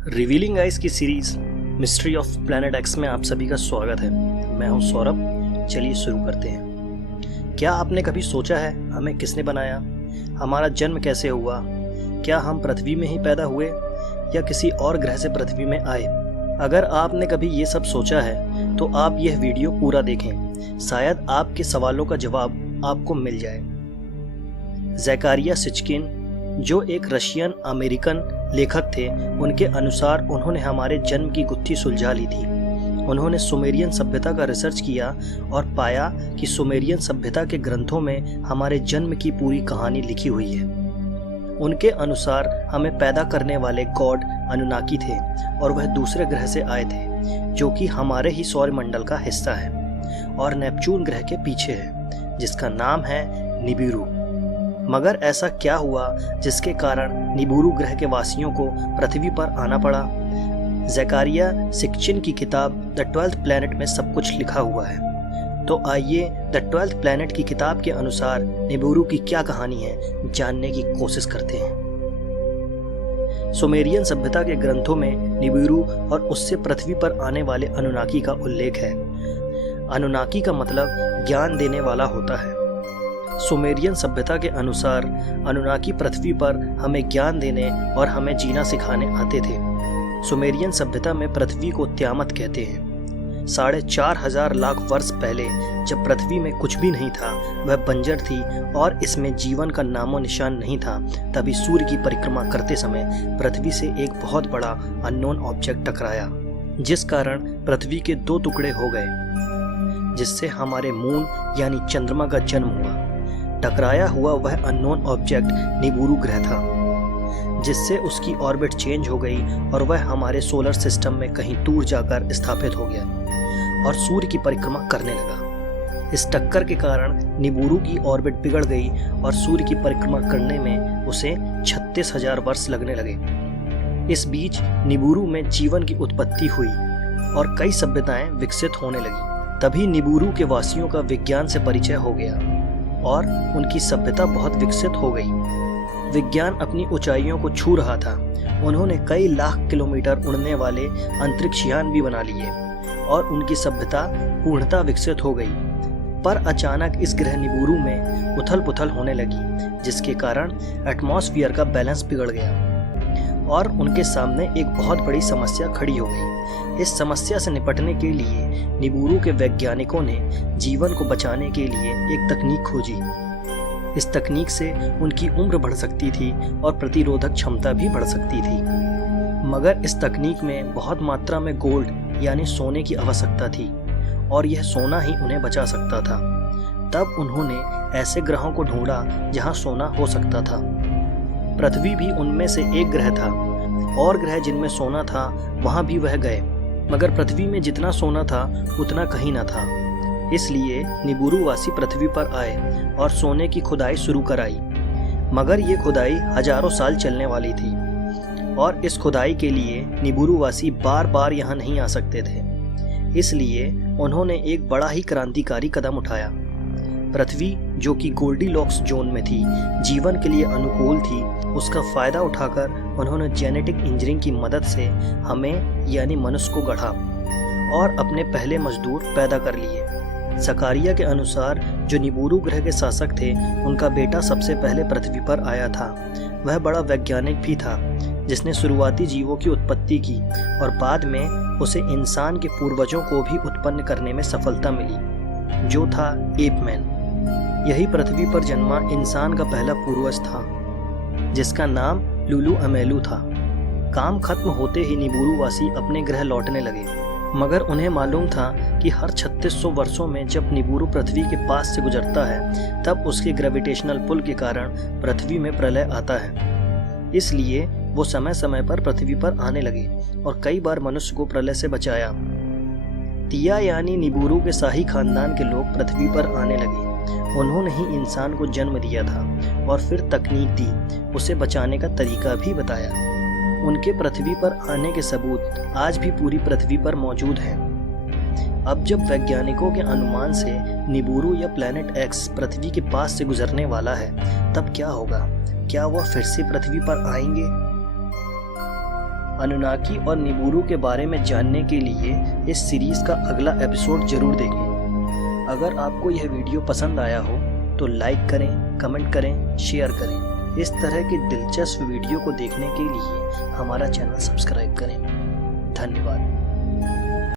Revealing eyes की series mystery of planet x में आप सभी का स्वागत है। मैं हूं सौरभ। चलिए शुरू करते हैं। क्या आपने कभी सोचा है हमें किसने बनाया, हमारा जन्म कैसे हुआ, क्या हम पृथ्वी में ही पैदा हुए या किसी और ग्रह से पृथ्वी में आए? अगर आपने कभी ये सब सोचा है तो आप यह वीडियो पूरा देखें, शायद आपके सवालों का जवाब आपको मिल जाए। ज़ैकारिया सिचकिन, जो एक रशियन अमेरिकन लेखक थे, उनके अनुसार उन्होंने हमारे जन्म की गुत्थी सुलझा ली थी। उन्होंने सुमेरियन सभ्यता का रिसर्च किया और पाया कि सुमेरियन सभ्यता के ग्रंथों में हमारे जन्म की पूरी कहानी लिखी हुई है। उनके अनुसार हमें पैदा करने वाले गॉड अनुनाकी थे और वह दूसरे ग्रह से आए थे, जो कि हमारे ही सौरमंडल का हिस्सा है और नेपच्यून ग्रह के पीछे है, जिसका नाम है निबिरू। मगर ऐसा क्या हुआ जिसके कारण निबिरू ग्रह के वासियों को पृथ्वी पर आना पड़ा? ज़ैकारिया सिचकिन की किताब द 12th प्लैनेट में सब कुछ लिखा हुआ है। तो आइए द 12th प्लैनेट की किताब के अनुसार निबिरू की क्या कहानी है जानने की कोशिश करते हैं। सुमेरियन सभ्यता के ग्रंथों में निबिरू और उससे पृथ्वी पर आने वाले अनुनाकी का उल्लेख है। अनुनाकी का मतलब ज्ञान देने वाला होता है। सुमेरियन सभ्यता के अनुसार अनुनाकी पृथ्वी पर हमें ज्ञान देने और हमें जीना सिखाने आते थे। सुमेरियन सभ्यता में पृथ्वी को त्यामत कहते हैं। 4,500 लाख वर्ष पहले जब पृथ्वी में कुछ भी नहीं था, वह बंजर थी और इसमें जीवन का नामो निशान नहीं था, तभी सूर्य की परिक्रमा करते समय पृथ्वी से एक बहुत बड़ा अननोन ऑब्जेक्ट टकराया, जिस कारण पृथ्वी के 2 टुकड़े हो गए, जिससे हमारे मून यानी चंद्रमा का जन्म हुआ। टकराया हुआ वह अननोन ऑब्जेक्ट निबिरू ग्रह था, जिससे उसकी ऑर्बिट चेंज हो गई और वह हमारे सोलर सिस्टम में कहीं दूर जाकर स्थापित हो गया और सूर्य की परिक्रमा करने लगा। इस टक्कर के कारण निबिरू की ऑर्बिट बिगड़ गई और सूर्य की परिक्रमा करने में उसे 36,000 वर्ष लगने लगे। इस बीच निबिरू में जीवन की उत्पत्ति हुई और कई सभ्यताएं विकसित होने लगी। तभी निबिरू के वासियों का विज्ञान से परिचय हो गया और उनकी सभ्यता बहुत विकसित हो गई। विज्ञान अपनी ऊंचाइयों को छू रहा था। उन्होंने कई लाख किलोमीटर उड़ने वाले अंतरिक्ष यान भी बना लिए और उनकी सभ्यता पूर्णतः विकसित हो गई। पर अचानक इस ग्रह निबिरू में उथल पुथल होने लगी, जिसके कारण एटमॉस्फेयर का बैलेंस बिगड़ गया और उनके सामने एक बहुत बड़ी समस्या खड़ी हो गई। इस समस्या से निपटने के लिए निबिरू के वैज्ञानिकों ने जीवन को बचाने के लिए एक तकनीक खोजी। इस तकनीक से उनकी उम्र बढ़ सकती थी और प्रतिरोधक क्षमता भी बढ़ सकती थी। मगर इस तकनीक में बहुत मात्रा में गोल्ड यानी सोने की आवश्यकता थी और यह सोना ही उन्हें बचा सकता था। तब उन्होंने ऐसे ग्रहों को ढूंढा जहां सोना हो सकता था। पृथ्वी भी उनमें से एक ग्रह था और ग्रह जिनमें सोना था वहां भी वह गए, मगर पृथ्वी में जितना सोना था उतना कहीं न था। इसलिए निबिरू वासी पृथ्वी पर आए और सोने की खुदाई शुरू कराई। मगर ये खुदाई हजारों साल चलने वाली थी और इस खुदाई के लिए निबिरू वासी बार बार यहाँ नहीं आ सकते थे। इसलिए उन्होंने एक बड़ा ही क्रांतिकारी कदम उठाया। पृथ्वी, जो कि गोल्डीलॉक्स जोन में थी, जीवन के लिए अनुकूल थी, उसका फायदा उठाकर उन्होंने जेनेटिक इंजीनियरिंग की मदद से हमें यानी मनुष्य को गढ़ा और अपने पहले मजदूर पैदा कर लिए। ज़ैकारिया के अनुसार जो निबिरू ग्रह के शासक थे, उनका बेटा सबसे पहले पृथ्वी पर आया था। वह बड़ा वैज्ञानिक भी था, जिसने शुरुआती जीवों की उत्पत्ति की और बाद में उसे इंसान के पूर्वजों को भी उत्पन्न करने में सफलता मिली, जो था एपमैन। यही पृथ्वी पर जन्मा इंसान का पहला पूर्वज था, जिसका नाम लुलू अमेलू था। काम खत्म होते ही निबिरू वासी अपने ग्रह लौटने लगे, मगर उन्हें मालूम था कि हर 3600 वर्षों में जब निबिरू पृथ्वी के पास से गुजरता है, तब उसके ग्रेविटेशनल पुल के कारण पृथ्वी में प्रलय आता है। इसलिए वो समय समय पर पृथ्वी पर आने लगे और कई बार मनुष्य को प्रलय से बचाया। तिया यानी निबिरू के शाही खानदान के लोग पृथ्वी पर आने लगे। उन्होंने ही इंसान को जन्म दिया था और फिर तकनीक दी, उसे बचाने का तरीका भी बताया। उनके पृथ्वी पर आने के सबूत आज भी पूरी पृथ्वी पर मौजूद हैं। अब जब वैज्ञानिकों के अनुमान से निबिरू या प्लैनेट एक्स पृथ्वी के पास से गुजरने वाला है, तब क्या होगा? क्या वह फिर से पृथ्वी पर आएंगे? अनुनाकी और निबुरू के बारे में जानने के लिए इस सीरीज़ का अगला एपिसोड जरूर देखें। अगर आपको यह वीडियो पसंद आया हो तो लाइक करें, कमेंट करें, शेयर करें। इस तरह की दिलचस्प वीडियो को देखने के लिए हमारा चैनल सब्सक्राइब करें। धन्यवाद।